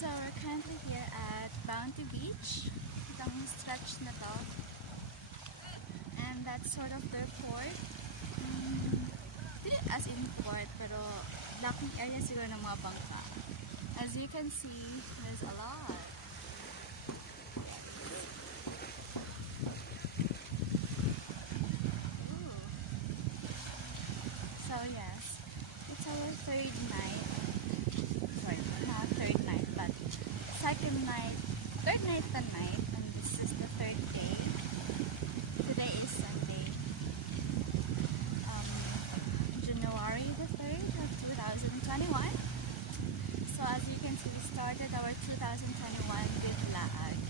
So we're currently here at Bounty Beach. Itong stretch na to. And that's sort of their port. Hindi as in port, pero docking area siguro ng mga bangka. As you can see, there's a lot. Ooh. So yes, it's our third night. Sorry, not third night, but second night, third night tonight, and this is the third day. Today is Sunday, January the 3rd of 2021. So as you can see, we started our 2021 with laag.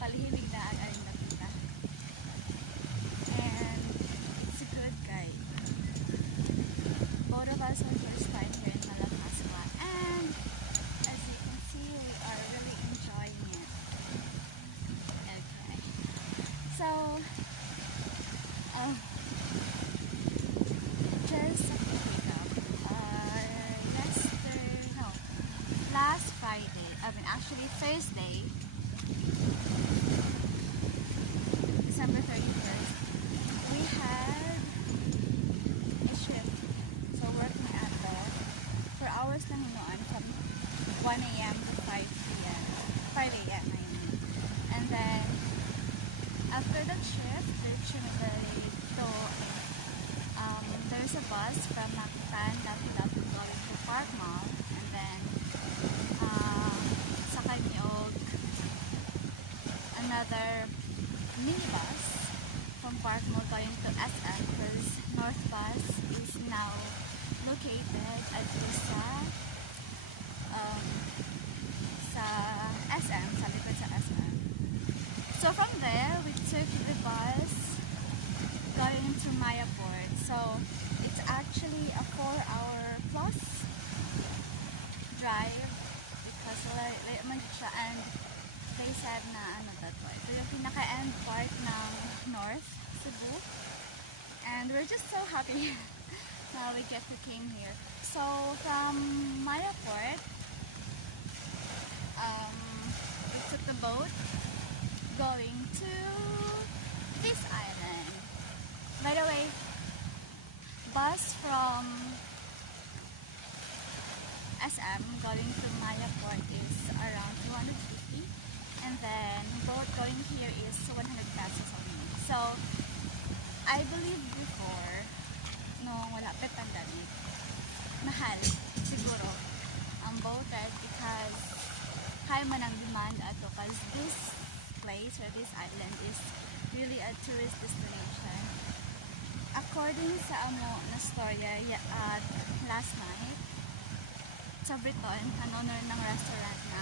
Palihimig na ang nakita. And it's a good guide. Both of us are first time here in Malacasua, and as you can see, we are really enjoying it. Okay. So, just a quick recap. Last Friday, actually Thursday, December 31st, we had a shift. So work na ato for hours lang noon from 1 a.m. to 5 p.m. 5 a.m. I mean. And then after that shift, there's a bus from Makitan, Lapu-Lapu going to Park Mall, and then sakay niog another minibus from Park Mall going to SM, because North Bus is now located at sa SM, sa likod sa SM. So from there, we took the bus going to Mayaport. So it's actually a 4-hour plus drive because late man siya, and they said na that way. Ito yung pinaka-end part ng North Cebu, and we're just so happy na we get to came here. So from Mayaport, we took the boat going to this island. By the way, bus from SM going to Mayaport is around 250, and then boat going here is 100 pesos only. So I believe before, nung wala pa pandemic, mahal siguro ang boat ride because high man ang demand ato, because this place or this island is really a tourist destination. According sa amo na storya last night sa Briton, an owner ng restaurant na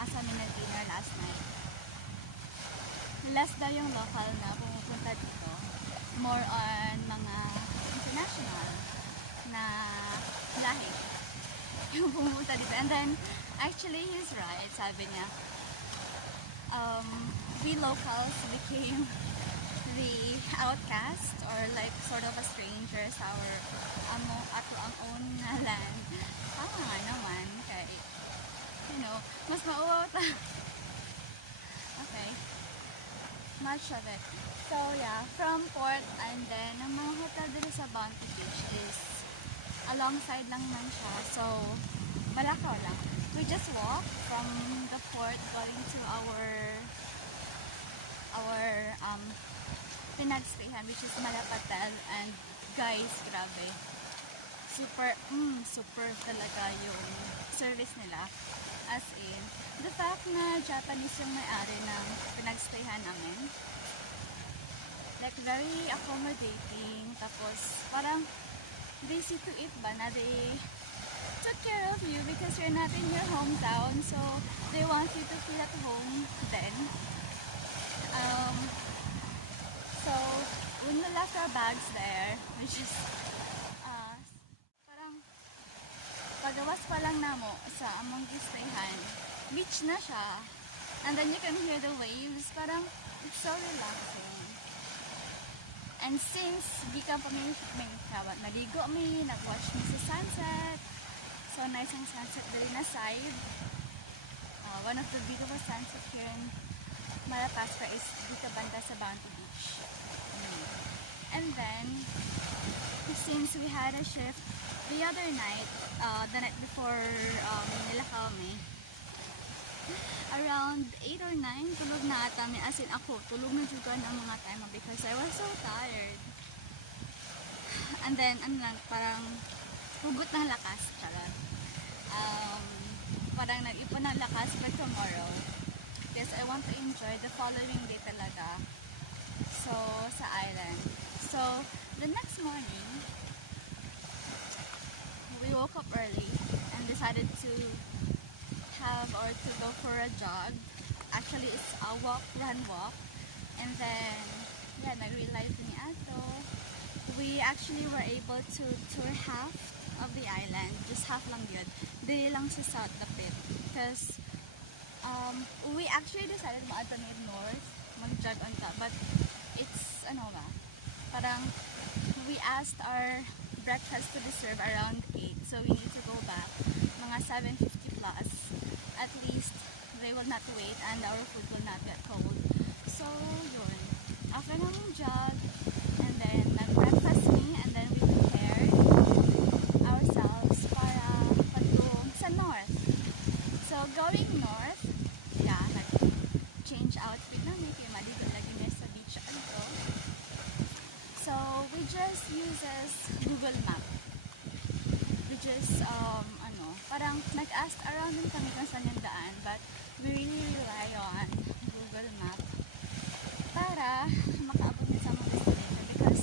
asa mi dinner last night, less daw yung local na pumupunta dito, more on mga international na lahi yung pumunta dito. And then actually he's right, sabi niya, we locals became the outcast or like sort of a stranger sa ato ang own na land. Tama nga naman, kay mas mauwaw ta. Okay, much of it. So yeah, from port, and then ang mga hotel dito sa Bounty Beach is alongside lang man siya, so malakaw lang. We just walk from the port going to our pinagstayhan, which is Malapatel, and guys, grabe, super talaga yung service nila. As in, the fact na Japanese yung may-ari ng pinagstayhan namin, like very accommodating, tapos parang they see to it ba na they took care of you because you're not in your hometown, so they want you to feel at home then. So when we left our bags there, which is parang pagawas pa lang namo sa among gistayhan, beach na siya, and then you can hear the waves, parang it's so relaxing. And since di ka pa may naligo mi, nag-watch mi sa sunset, so nice ang sunset dali na side, One of the beautiful sunsets here in Malapascua is dito banda sa Bounty Beach. And then, since we had a shift the other night, the night before nilakaw me, around 8 or 9, tulog na ata mi. As in ako, tulog na juga ng mga time because I was so tired. And then, ano lang, parang hugot ng lakas. Charot. Parang nag-ipon ng lakas for tomorrow. Because I want to enjoy the following day talaga. So, sa island. So, the next morning, we woke up early and decided to have or to go for a jog. Actually, it's a walk, run, walk. And then, yeah, nag-realize ni Ato. We actually were able to tour half of the island. Just half lang yun. Dili lang sa South Dapit. Because, we actually decided ma-alternate north, mag-jog on top. But, it's, ano ba, parang, we asked our breakfast to be served around 8. So, we need to go back. Mga 7:50 plus. At least, they will not wait and our food will not get cold. So, yun. After ng jog, and then, nag-breakfast me, and then we prepared ourselves para patung sa north. So, going north, yeah, nag-change outfit namin kaya maligo lagi niya sa beach. So, we just uses Google Map. We just, parang nag-ask around din kami kung saan yung daan, but we really rely on Google Map para makaabot din sa mga destination because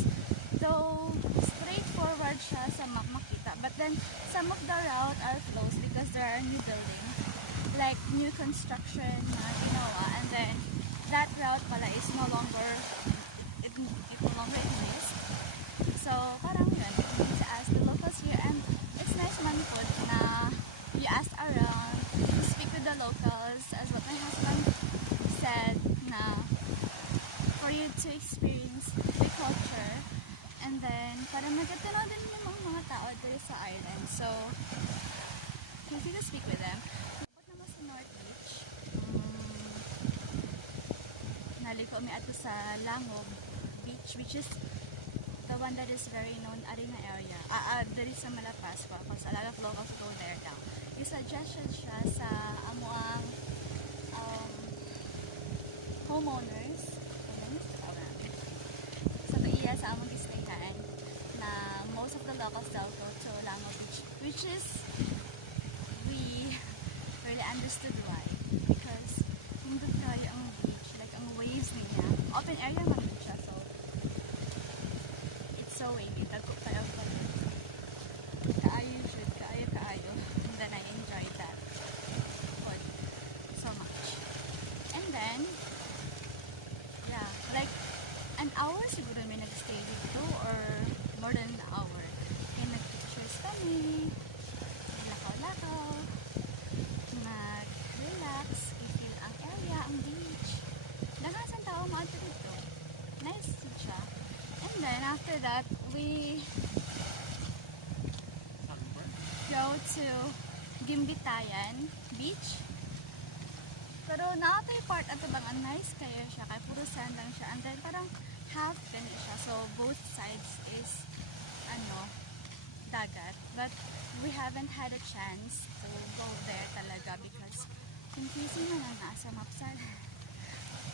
though straightforward siya sa map makita, but then some of the route are closed because there are new buildings, like new construction na ginawa, and then that route pala is no longer, it no longer exists. So, parang yun, we need to ask the locals here, and it's nice man po na you ask around, you speak with the locals, as what my husband said, na for you to experience the culture, and then para magkatanaw din yung mga tao dito sa island. So, feel free to speak with them. Kapag naman sa North Beach, naliko mi ato sa Langob Beach, which is the one that is very known Arena area. There is sa Malapascua because a lot of locals go there now. I-suggestion siya sa amuang homeowners. Sa iya sa among gistingan na most of the locals they'll go to Langob Beach, which is we really understood why. Because nindot kayo ang beach, like ang waves niya. Open area man din siya, so it's so wavy. Dago kayo pa rin. Kaayo should, kaayo. And then I enjoyed that food so much. And then, yeah, like an hour siguro may nagstay dito or more than an hour. May nag-pictures kami, lakaw-lakaw, nag-relax, i-feel ang area, ang beach. Nagasan tao maato dito. Nice siya. And then after that, we go to Gimbitayan Beach. Pero na-apay part at bang nice kayo siya, kaya puro sand lang siya. And then parang half ganit siya. So both sides is dagat. But we haven't had a chance to go there talaga because confusing na lang nasa map side.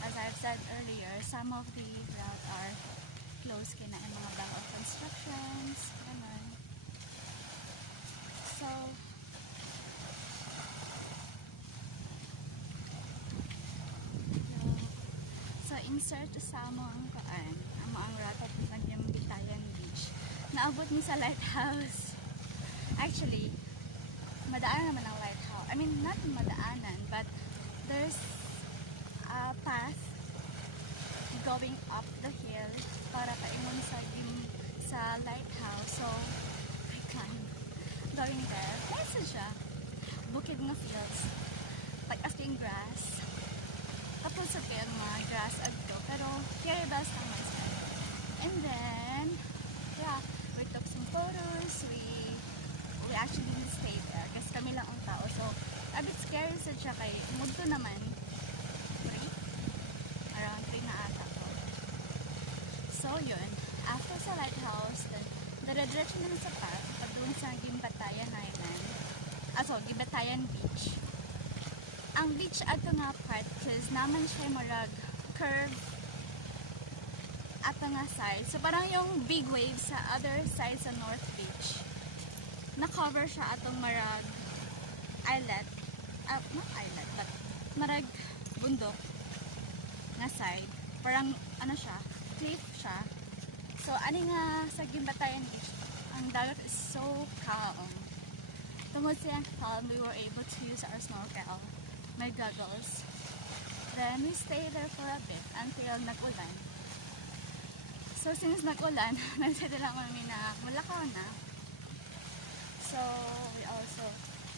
As I've said earlier, some of the route are closed kina yung mga back of constructions. Ganun. So insert sa among ang route of yung Bitayan Beach. Naabot ni sa lighthouse. Actually, madaanan naman ang lighthouse. I mean, not madaanan, but there's a path going up the hill para paingon sa lighthouse. So, I climbed. Going there. Nice siya. Bukid nga fields. Pag-asking grass. Tapos sa kayo mga grass agto. Pero, carry bells lang man siya. And then, yeah, we took some photos. We actually stayed there kasi kami lang ang tao. So, a bit scary sa siya kay mudto naman 3 around 3 na ata ko. So yun, after sa lighthouse, then dire-diretso naman sa path doon sa Gimbatayan Island. Gimbatayan Beach. Ang beach ato nga part cause naman siya marag curve ato nga side. So parang yung big waves sa other side sa North Beach. Na-cover siya atong marag islet. Not islet, but marag bundok nga side. Parang ano siya, cliff siya. So ani nga sa Gimbatayan Beach, ang dagat is so calm. Tungod sa calm, we were able to use our snorkel, my goggles. Then we stayed there for a bit until nag-ulan. So since nag-ulan, nagsabi lang kami na malakaw na. So we also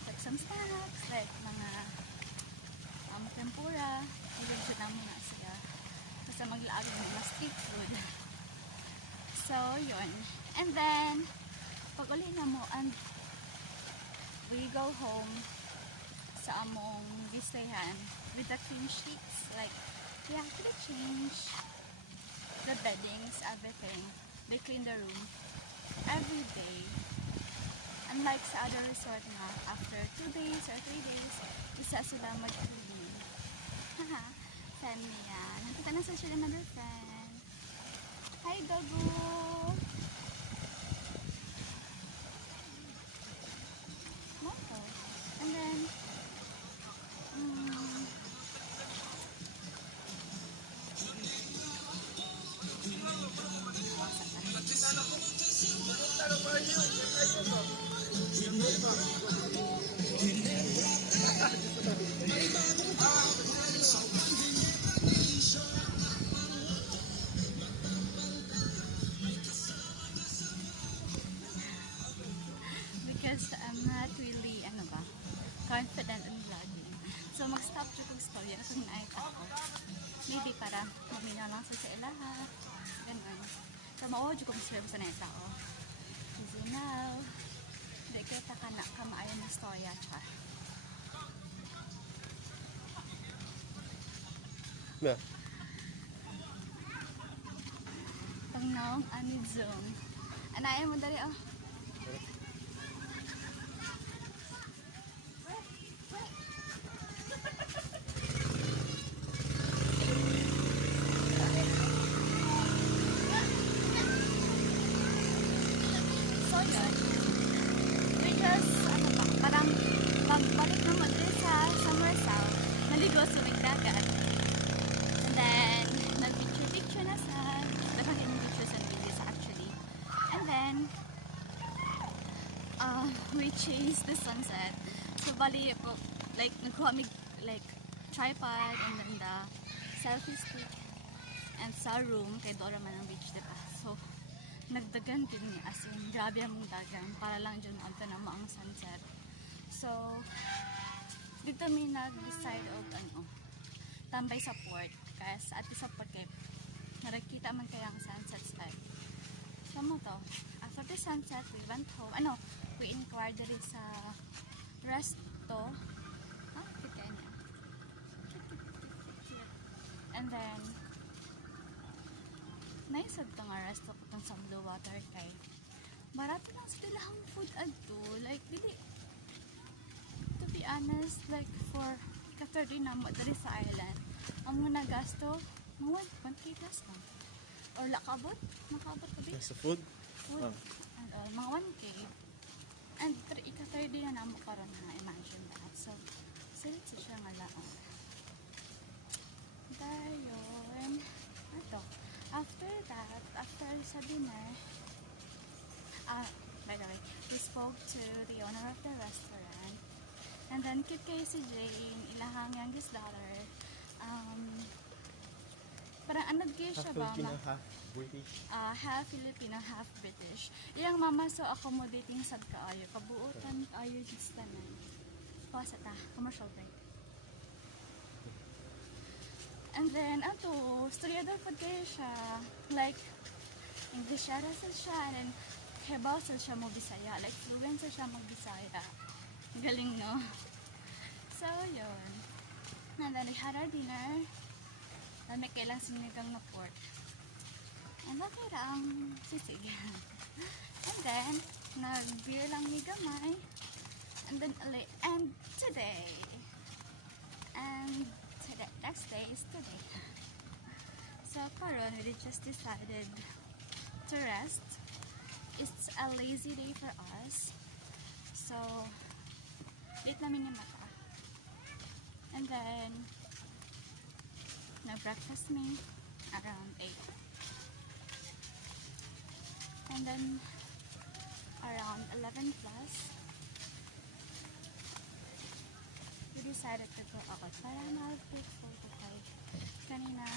took some snacks, like mga tempura. Nilagyan lang muna siya. Basta maglaag ng mga street food. So yun. And then, pag uli na mo, and we go home sa among bistayan with the clean sheets. Like, we actually change the beddings, everything. They clean the room every day. Unlike sa other resort na, after 2 days or 3 days, isa sila mag-clean. Haha, family yan. Nakita na sa sila another friend. Hi, Gabu! Moto. And then, because I'm not really, confident in vlogging. So, mag-stop dyan kong story kung naita ko. Maybe para maminaw lang sa ilaha. Ganun. So, mao dyan kong serve sa naita ko. Easy now. Hindi kita ka na kamaayon ng storya, char. Na. Pang naong anid zoom. Anayan mo dali, oh. So yun. We just, parang magbalik naman din sa Summer South. Naligo sa dagat. And then, nag-picture na sa nagkakin pictures and videos actually. And then, we chased the sunset. So, bali, like, nagkuha mig, like, tripod and then the selfie stick and sa room, kay Dora man ang beach, diba? So, nagdagan din ni as in, grabe ang dagan para lang dyan anta na mo ang sunset. So, dito may nag-decide of tambay sa port. Kasi at sa port kay nakikita man kaya ang sunset side. So mo to, after the sunset, we went home. We inquired dali sa resto. Kita niya. And then, nice to nga resto kung sa Blue Water kay barato lang sa dilahang food adto. Like, dili, to be honest, like for ka-30 na mo dali sa island, ang muna gasto, mga 1K plus lang. Or lakabot? Nakabot ka ba? Sa food? Food. And all, mga 1K. And ika-30 na namo karon na, imagine that. So, silit siya nga lang. Dayon. Ito. After that, after sa dinner, by the way, we spoke to the owner of the restaurant. And then, kit kay si Jane, ilahang youngest daughter. Parang anad kayo siya ba? Half Filipino, half British. Half Filipino, half British. Iyang mama so accommodating sad kaayo. Kabuutan ayo just tanan. Pasa ta, commercial break. And then, storyador po kayo siya. Like, English yara siya. And then, hebaw siya mo Bisaya. Like, fluent siya mag-Bisaya. Galing, no? So, yun. And then we had our dinner. And may kailang sinigang na pork. And okay lang, sisig. And then, nag-beer lang ni gamay. And then, and today. And today, next day is today. So, karon we just decided to rest. It's a lazy day for us. So, late namin yung mata. And then, nag-breakfast me around 8. And then, around 11 plus, we decided to go out para mag-take photo kay kanina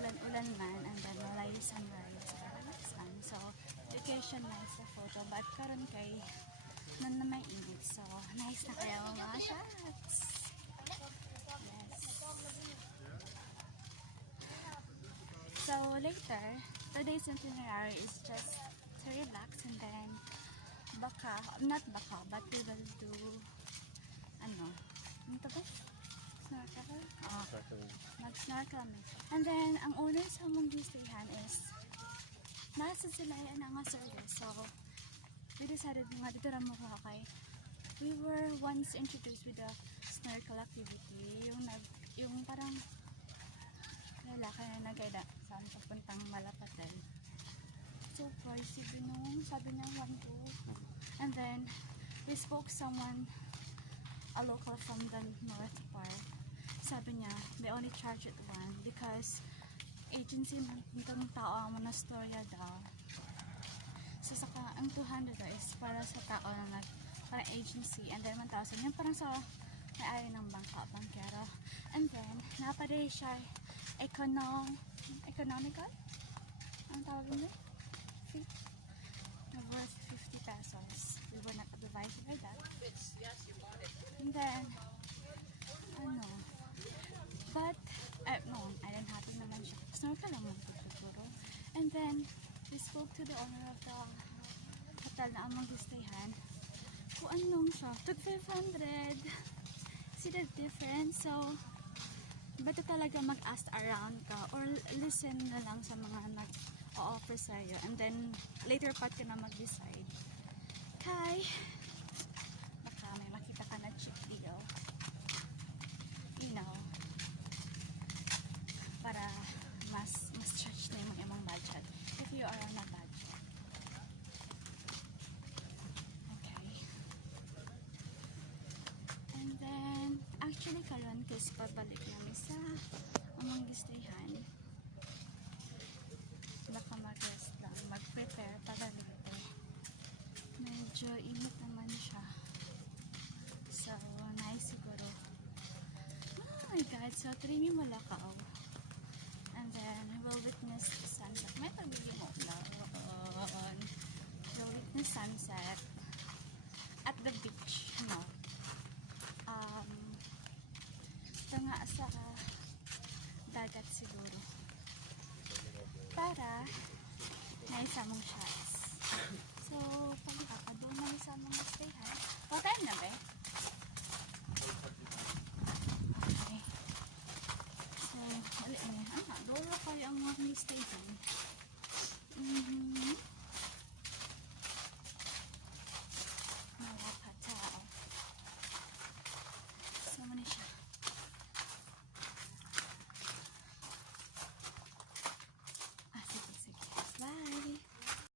ulan-ulan man and then wala yung sunrise para relaxan. So, vacation nice sa photo but karon kay nun na may init. So, nice na kaya mga shots. Yes. So, later, today's itinerary is just to relax and then not baka, but we will do ano to ba? Snorkel? Oh, mag-snorkel kami. And then, ang owner sa mong stayhan is nasa sila yan nga service. So, we decided nga dito na mo kay we were once introduced with the snorkel activity. Yung parang lalaki na nag-guide saan papuntang Malapatan. So pricey binong, sabi niya 1-2. And then, we spoke someone, a local from the north part. Sabi niya, they only charge it 1 because agency ng tao ang monastorya daw. So saka, ang 200 daw is para sa tao na para agency and then 1,000 yung parang sa may-ari ng bangkero. And then, napaday siya economical? Ang tawag mo? Fee? Na worth 50 pesos. We were not advised by that. And then, ano, but, no, I didn't happen naman siya. Snorkel lang mo siguro. And then, we spoke to the owner of the hotel na among stayhan. Kung anong siya, took 500. See the difference? So, bata talaga mag-ask around ka or listen na lang sa mga nag-o-offer sa'yo and then later part ka na mag-decide kay baka may makita ka na cheap deal, you know, para mas stretch na yung imong budget if you are on a budget. Okay. And then actually karon kasi pabalik namin sa among gistayhan. Baka mag-rest lang, mag-prepare para dito. Medyo init naman siya. So, nice siguro. Oh my god, so 3 mi Malacao. And then, we'll witness the sunset. May pagiging mo lang. We'll witness sunset at the beach, no? Ito nga sa dagat siguro para naisa mong shot.